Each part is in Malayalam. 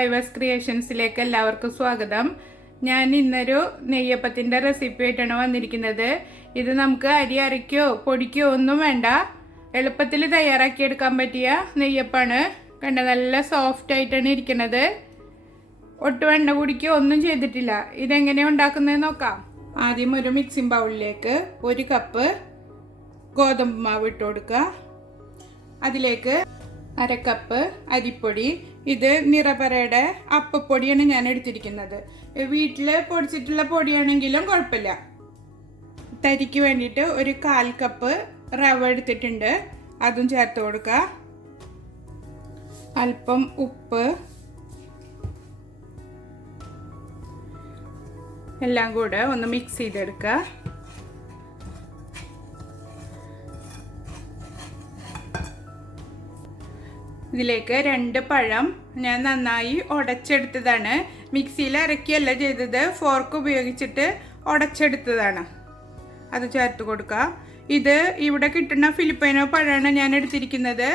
ഫ്ലൈവേഴ്സ് ക്രിയേഷൻസിലേക്ക് എല്ലാവർക്കും സ്വാഗതം. ഞാൻ ഇന്നൊരു നെയ്യപ്പത്തിൻ്റെ റെസിപ്പി ആയിട്ടാണ് വന്നിരിക്കുന്നത്. ഇത് നമുക്ക് അരി അരയ്ക്കോ പൊടിക്കോ ഒന്നും വേണ്ട, എളുപ്പത്തിൽ തയ്യാറാക്കിയെടുക്കാൻ പറ്റിയ നെയ്യപ്പാണ്. കണ്ട, നല്ല സോഫ്റ്റ് ആയിട്ടാണ് ഇരിക്കുന്നത്. ഒട്ടും എണ്ണ കുടിക്കോ ഒന്നും ചെയ്തിട്ടില്ല. ഇതെങ്ങനെയാണ് ഉണ്ടാക്കുന്നത് നോക്കാം. ആദ്യം ഒരു മിക്സിംഗ് ബൗളിലേക്ക് 1 കപ്പ് ഗോതമ്പ് മാവ് ഇട്ട് കൊടുക്കുക. അതിലേക്ക് 1/2 കപ്പ് അരിപ്പൊടി. ഇത് നിറപറയുടെ അപ്പപ്പൊടിയാണ് ഞാൻ എടുത്തിരിക്കുന്നത്. വീട്ടിൽ പൊടിച്ചിട്ടുള്ള പൊടിയാണെങ്കിലും കുഴപ്പമില്ല. തരിക്ക് വേണ്ടിയിട്ട് ഒരു 1/4 കപ്പ് റവ എടുത്തിട്ടുണ്ട്, അതും ചേർത്ത് കൊടുക്കുക. അല്പം ഉപ്പ്, എല്ലാം കൂടെ ഒന്ന് മിക്സ് ചെയ്തെടുക്കുക. ഇതിലേക്ക് 2 പഴം ഞാൻ നന്നായി ഉടച്ചെടുത്തതാണ്. മിക്സിയിൽ അരക്കുകയല്ല ചെയ്തത്, ഫോർക്ക് ഉപയോഗിച്ചിട്ട് ഉടച്ചെടുത്തതാണ്. അത് ചേർത്ത് കൊടുക്കുക. ഇത് ഇവിടെ കിട്ടുന്ന ഫിലിപ്പൈനോ പഴമാണ് ഞാൻ എടുത്തിരിക്കുന്നത്.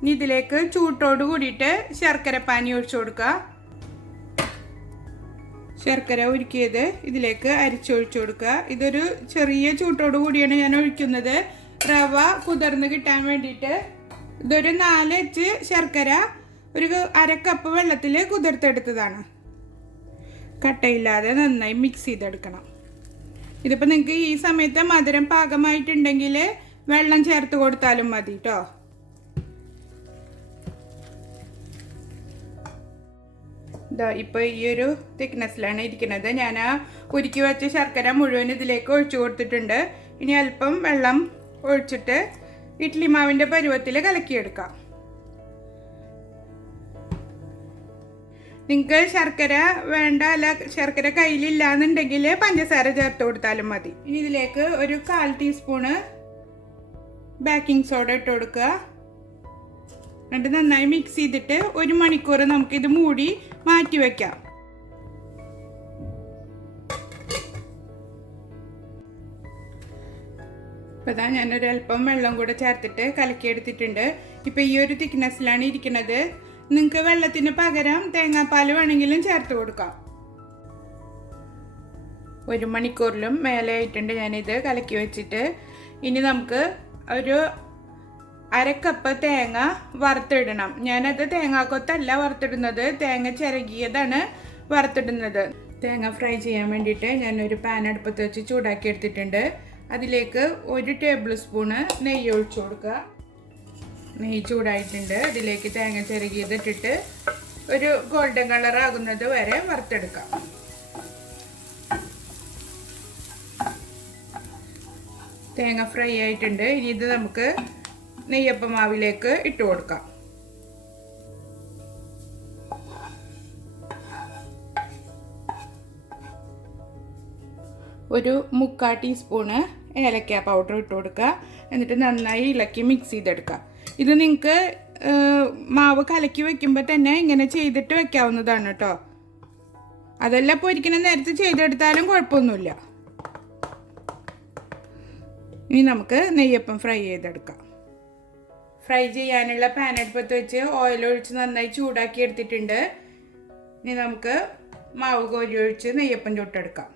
ഇനി ഇതിലേക്ക് ചൂട്ടോട് കൂടിയിട്ട് ശർക്കര പാനി ഒഴിച്ചു കൊടുക്കുക. ശർക്കര ഉരുക്കിയത് ഇതിലേക്ക് അരിച്ചൊഴിച്ചു കൊടുക്കുക. ഇതൊരു ചെറിയ ചൂട്ടോട് കൂടിയാണ് ഞാൻ ഒഴിക്കുന്നത്, റവ കുതിർന്ന് കിട്ടാൻ വേണ്ടിയിട്ട്. ഇതൊരു 4 ഇഞ്ച് ശർക്കര ഒരു 1/2 കപ്പ് വെള്ളത്തിൽ കുതിർത്തെടുത്തതാണ്. കട്ടയില്ലാതെ നന്നായി മിക്സ് ചെയ്തെടുക്കണം. ഇതിപ്പോൾ നിങ്ങൾക്ക് ഈ സമയത്ത് മധുരം പാകമായിട്ടുണ്ടെങ്കിൽ വെള്ളം ചേർത്ത് കൊടുത്താലും മതി കേട്ടോ. ഇതാ ഇപ്പോൾ ഈ ഒരു തിക്നെസ്സിലാണ് ഇരിക്കുന്നത്. ഞാൻ ആ ഉരുക്കി വെച്ച ശർക്കര മുഴുവൻ ഇതിലേക്ക് ഒഴിച്ചു കൊടുത്തിട്ടുണ്ട്. ഇനി അല്പം വെള്ളം ഒഴിച്ചിട്ട് ഇഡ്ഡലി മാവിൻ്റെ പരുവത്തിൽ കലക്കിയെടുക്കാം. നിങ്ങൾക്ക് ശർക്കര വേണ്ട, അല്ല ശർക്കര കയ്യിലില്ല എന്നുണ്ടെങ്കിൽ പഞ്ചസാര ചേർത്ത് കൊടുത്താലും മതി. ഇനി ഇതിലേക്ക് ഒരു 1/4 ടീസ്പൂണ് ബേക്കിംഗ് സോഡ ഇട്ട് കൊടുക്കുക. എന്നിട്ട് നന്നായി മിക്സ് ചെയ്തിട്ട് 1 മണിക്കൂർ നമുക്കിത് മൂടി മാറ്റി വയ്ക്കാം. അപ്പോൾ ഇതാ ഞാനൊരു അല്പം വെള്ളം കൂടെ ചേർത്തിട്ട് കലക്കിയെടുത്തിട്ടുണ്ട്. ഇപ്പോൾ ഈ ഒരു തിക്നെസ്സിലാണ് ഇരിക്കുന്നത്. നിങ്ങൾക്ക് വെള്ളത്തിന് പകരം തേങ്ങാപ്പാൽ വേണമെങ്കിലും ചേർത്ത് കൊടുക്കാം. 1 മണിക്കൂറിലും മേലെ ആയിട്ടുണ്ട് ഞാനിത് കലക്കി വെച്ചിട്ട്. ഇനി നമുക്ക് ഒരു 1/2 കപ്പ് തേങ്ങ വറുത്തിടണം. ഞാനത് തേങ്ങാക്കൊത്തല്ല വറുത്തിടുന്നത്, തേങ്ങ ചിരകിയതാണ് വറുത്തിടുന്നത്. തേങ്ങ ഫ്രൈ ചെയ്യാൻ വേണ്ടിയിട്ട് ഞാനൊരു പാൻ അടുപ്പത്ത് വെച്ച് ചൂടാക്കി എടുത്തിട്ടുണ്ട്. അതിലേക്ക് 1 ടേബിൾ സ്പൂണ് നെയ്യ് ഒഴിച്ചു കൊടുക്കുക. നെയ്യ് ചൂടായിട്ടുണ്ട്. അതിലേക്ക് തേങ്ങ ചിരകിയതിട്ടിട്ട് ഒരു ഗോൾഡൻ കളർ ആകുന്നത് വരെ വറുത്തെടുക്കാം. തേങ്ങ ഫ്രൈ ആയിട്ടുണ്ട്. ഇനി ഇത് നമുക്ക് നെയ്യപ്പ മാവിലേക്ക് ഇട്ട് കൊടുക്കാം. ഒരു 1/4 ടീസ്പൂണ് ഏലക്ക പൗഡർ ഇട്ട് കൊടുക്കുക. എന്നിട്ട് നന്നായി ഇളക്കി മിക്സ് ചെയ്തെടുക്കുക. ഇത് നിങ്ങൾക്ക് മാവ് കലക്കി വെക്കുമ്പോൾ തന്നെ ഇങ്ങനെ ചെയ്തിട്ട് വെക്കാവുന്നതാണ് കേട്ടോ. അതെല്ലാം പൊരിക്കുന്ന നേരത്തെ ചെയ്തെടുത്താലും കുഴപ്പമൊന്നുമില്ല. ഇനി നമുക്ക് നെയ്യപ്പം ഫ്രൈ ചെയ്തെടുക്കാം. ഫ്രൈ ചെയ്യാനുള്ള പാൻ അടുപ്പത്ത് വെച്ച് ഓയിൽ ഒഴിച്ച് നന്നായി ചൂടാക്കി എടുത്തിട്ടുണ്ട്. ഇനി നമുക്ക് മാവ് കോരി ഒഴിച്ച് നെയ്യപ്പം ചുട്ടെടുക്കാം.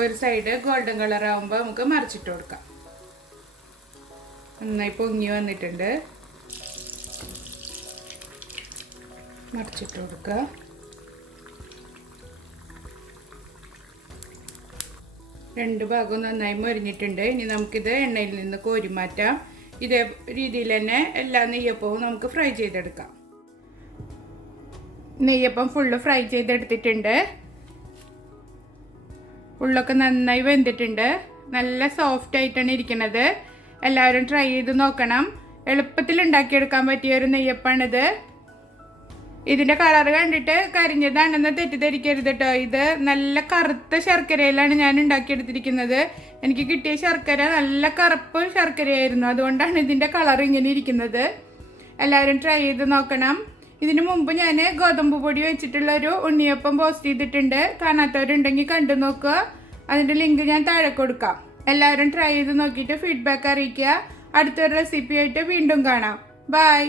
ഒരു സൈഡ് ഗോൾഡൻ കളർ ആകുമ്പോൾ നമുക്ക് മറിച്ചിട്ട് കൊടുക്കാം. നന്നായി പൊങ്ങി വന്നിട്ടുണ്ട്. മറിച്ചിട്ട് കൊടുക്കുക. രണ്ട് ഭാഗവും നന്നായി മൊരിഞ്ഞിട്ടുണ്ട്. ഇനി നമുക്കിത് എണ്ണയിൽ നിന്ന് കോരി മാറ്റാം. ഇതേ രീതിയിൽ തന്നെ എല്ലാ നെയ്യപ്പവും നമുക്ക് ഫ്രൈ ചെയ്തെടുക്കാം. നെയ്യപ്പം ഫുള്ള് ഫ്രൈ ചെയ്തെടുത്തിട്ടുണ്ട്. ഉള്ളൊക്കെ നന്നായി വെന്തിട്ടുണ്ട്. നല്ല സോഫ്റ്റ് ആയിട്ടാണ് ഇരിക്കുന്നത്. എല്ലാവരും ട്രൈ ചെയ്ത് നോക്കണം. എളുപ്പത്തിൽ ഉണ്ടാക്കിയെടുക്കാൻ പറ്റിയ ഒരു നെയ്യപ്പാണിത്. ഇതിൻ്റെ കളർ കണ്ടിട്ട് കരിഞ്ഞതാണെന്ന് തെറ്റിദ്ധരിക്കരുത് കേട്ടോ. ഇത് നല്ല കറുത്ത ശർക്കരയിലാണ് ഞാൻ ഉണ്ടാക്കിയെടുത്തിരിക്കുന്നത്. എനിക്ക് കിട്ടിയ ശർക്കര നല്ല കറുപ്പ് ശർക്കരയായിരുന്നു, അതുകൊണ്ടാണ് ഇതിൻ്റെ കളർ ഇങ്ങനെ ഇരിക്കുന്നത്. എല്ലാവരും ട്രൈ ചെയ്ത് നോക്കണം. ഇതിനു മുമ്പ് ഞാൻ ഗോതമ്പ് പൊടി വെച്ചിട്ടുള്ളൊരു ഉണ്ണിയപ്പം പോസ്റ്റ് ചെയ്തിട്ടുണ്ട്. കാണാത്തവരുണ്ടെങ്കിൽ കണ്ടു നോക്കുക. അതിൻ്റെ ലിങ്ക് ഞാൻ താഴെ കൊടുക്കാം. എല്ലാവരും ട്രൈ ചെയ്ത് നോക്കിയിട്ട് ഫീഡ്ബാക്ക് അറിയിക്കുക. അടുത്തൊരു റെസിപ്പി ആയിട്ട് വീണ്ടും കാണാം. ബൈ.